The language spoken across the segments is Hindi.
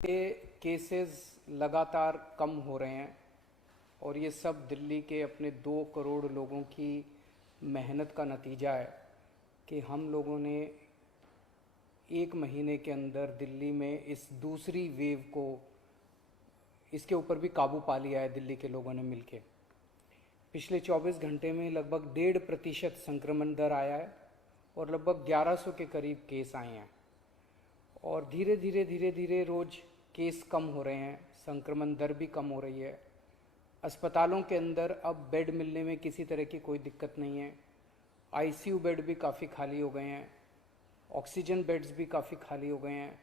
के केसेस लगातार कम हो रहे हैं और ये सब दिल्ली के अपने 2 करोड़ लोगों की मेहनत का नतीजा है कि हम लोगों ने 1 महीने के अंदर दिल्ली में इस दूसरी वेव को इसके ऊपर भी काबू पा लिया है। दिल्ली के लोगों ने मिलके पिछले 24 घंटे में लगभग 1.5% संक्रमण दर आया है और लगभग 1100 के करीब केस आए हैं और धीरे धीरे रोज केस कम हो रहे हैं, संक्रमण दर भी कम हो रही है। अस्पतालों के अंदर अब बेड मिलने में किसी तरह की कोई दिक्कत नहीं है। आईसीयू बेड भी काफ़ी खाली हो गए हैं, ऑक्सीजन बेड्स भी काफ़ी खाली हो गए हैं।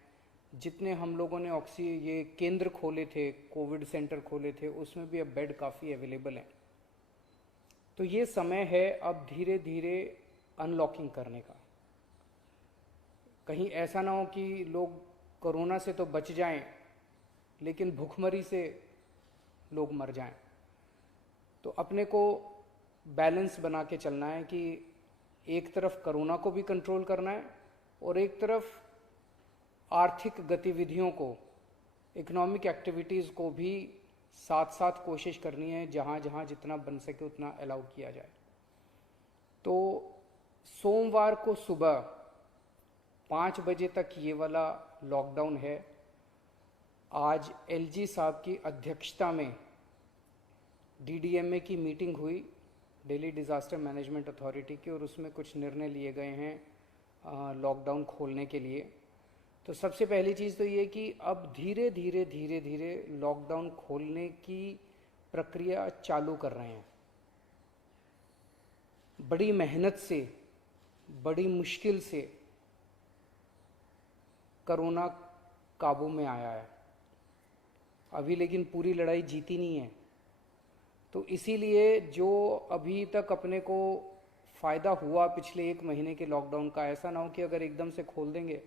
जितने हम लोगों ने ये केंद्र खोले थे, कोविड सेंटर खोले थे, उसमें भी अब बेड काफ़ी अवेलेबल हैं। तो ये समय है अब धीरे धीरे अनलॉकिंग करने का। कहीं ऐसा ना हो कि लोग कोरोना से तो बच जाएं लेकिन भूखमरी से लोग मर जाएं। तो अपने को बैलेंस बना के चलना है कि एक तरफ कोरोना को भी कंट्रोल करना है और एक तरफ आर्थिक गतिविधियों को, इकोनॉमिक एक्टिविटीज़ को भी साथ साथ कोशिश करनी है, जहाँ जहाँ जितना बन सके उतना अलाउ किया जाए। तो सोमवार को सुबह 5 बजे तक ये वाला लॉकडाउन है। आज एलजी साहब की अध्यक्षता में डीडीएमए की मीटिंग हुई, दिल्ली डिज़ास्टर मैनेजमेंट अथॉरिटी की, और उसमें कुछ निर्णय लिए गए हैं लॉकडाउन खोलने के लिए। तो सबसे पहली चीज़ तो ये कि अब धीरे धीरे लॉकडाउन खोलने की प्रक्रिया चालू कर रहे हैं। बड़ी मेहनत से, बड़ी मुश्किल से कोरोना काबू में आया है अभी, लेकिन पूरी लड़ाई जीती नहीं है। तो इसीलिए जो अभी तक अपने को फ़ायदा हुआ पिछले 1 महीने के लॉकडाउन का, ऐसा ना हो कि अगर एकदम से खोल देंगे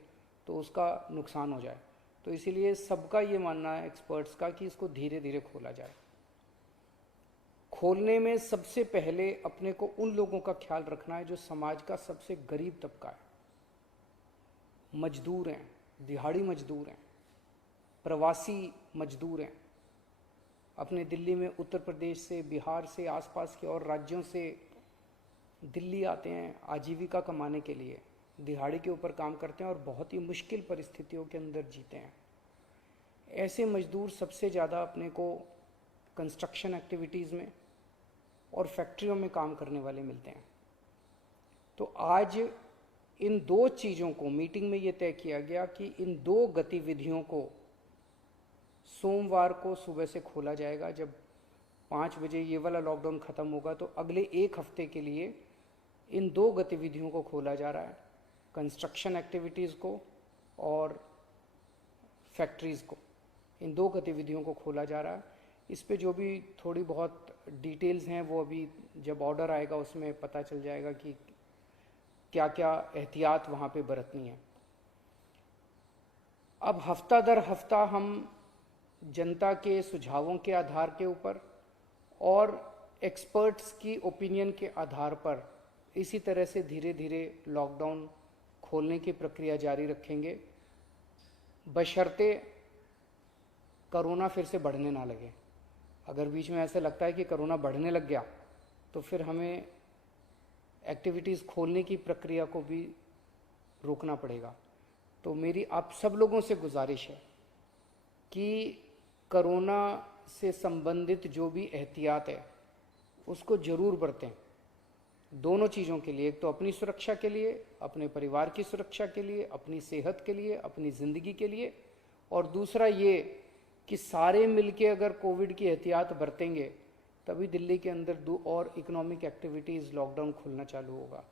तो उसका नुकसान हो जाए। तो इसीलिए सबका ये मानना है, एक्सपर्ट्स का, कि इसको धीरे धीरे खोला जाए। खोलने में सबसे पहले अपने को उन लोगों का ख्याल रखना है जो समाज का सबसे गरीब तबका है। मजदूर हैं, दिहाड़ी मजदूर हैं, प्रवासी मजदूर हैं। अपने दिल्ली में उत्तर प्रदेश से, बिहार से, आसपास के और राज्यों से दिल्ली आते हैं आजीविका कमाने के लिए, दिहाड़ी के ऊपर काम करते हैं और बहुत ही मुश्किल परिस्थितियों के अंदर जीते हैं। ऐसे मजदूर सबसे ज़्यादा अपने को कंस्ट्रक्शन एक्टिविटीज़ में और फैक्ट्रियों में काम करने वाले मिलते हैं। तो आज इन 2 चीज़ों को मीटिंग में ये तय किया गया कि इन 2 गतिविधियों को सोमवार को सुबह से खोला जाएगा। जब 5 बजे ये वाला लॉकडाउन ख़त्म होगा तो अगले 1 हफ्ते के लिए इन 2 गतिविधियों को खोला जा रहा है, कंस्ट्रक्शन एक्टिविटीज़ को और फैक्ट्रीज़ को। इन 2 गतिविधियों को खोला जा रहा है। इस पे जो भी थोड़ी बहुत डिटेल्स हैं वो अभी जब ऑर्डर आएगा उसमें पता चल जाएगा कि क्या क्या एहतियात वहाँ पे बरतनी है। अब हफ्ता दर हफ्ता हम जनता के सुझावों के आधार के ऊपर और एक्सपर्ट्स की ओपिनियन के आधार पर इसी तरह से धीरे धीरे लॉकडाउन खोलने की प्रक्रिया जारी रखेंगे, बशर्ते कोरोना फिर से बढ़ने ना लगे। अगर बीच में ऐसा लगता है कि कोरोना बढ़ने लग गया तो फिर हमें एक्टिविटीज़ खोलने की प्रक्रिया को भी रोकना पड़ेगा। तो मेरी आप सब लोगों से गुजारिश है कि कोरोना से संबंधित जो भी एहतियात है उसको ज़रूर बरतें, दोनों चीज़ों के लिए। एक तो अपनी सुरक्षा के लिए, अपने परिवार की सुरक्षा के लिए, अपनी सेहत के लिए, अपनी ज़िंदगी के लिए, और दूसरा ये कि सारे मिलके अगर कोविड की एहतियात बरतेंगे तभी दिल्ली के अंदर 2 और इकोनॉमिक एक्टिविटीज़ लॉकडाउन खुलना चालू होगा।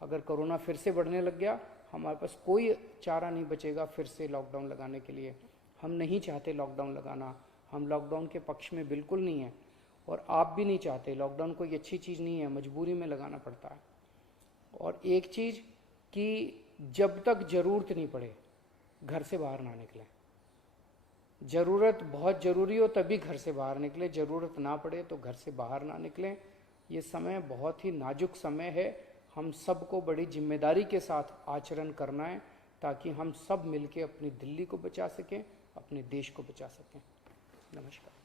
अगर कोरोना फिर से बढ़ने लग गया, हमारे पास कोई चारा नहीं बचेगा फिर से लॉकडाउन लगाने के लिए। हम नहीं चाहते लॉकडाउन लगाना, हम लॉकडाउन के पक्ष में बिल्कुल नहीं है और आप भी नहीं चाहते। लॉकडाउन कोई अच्छी चीज़ नहीं है, मजबूरी में लगाना पड़ता है। और एक चीज़ कि जब तक ज़रूरत नहीं पड़े घर से बाहर ना निकलें। ज़रूरत बहुत ज़रूरी हो तभी घर से बाहर निकलें, ज़रूरत ना पड़े तो घर से बाहर ना निकलें। ये समय बहुत ही नाजुक समय है, हम सबको बड़ी जिम्मेदारी के साथ आचरण करना है ताकि हम सब मिलके अपनी दिल्ली को बचा सकें, अपने देश को बचा सकें। नमस्कार।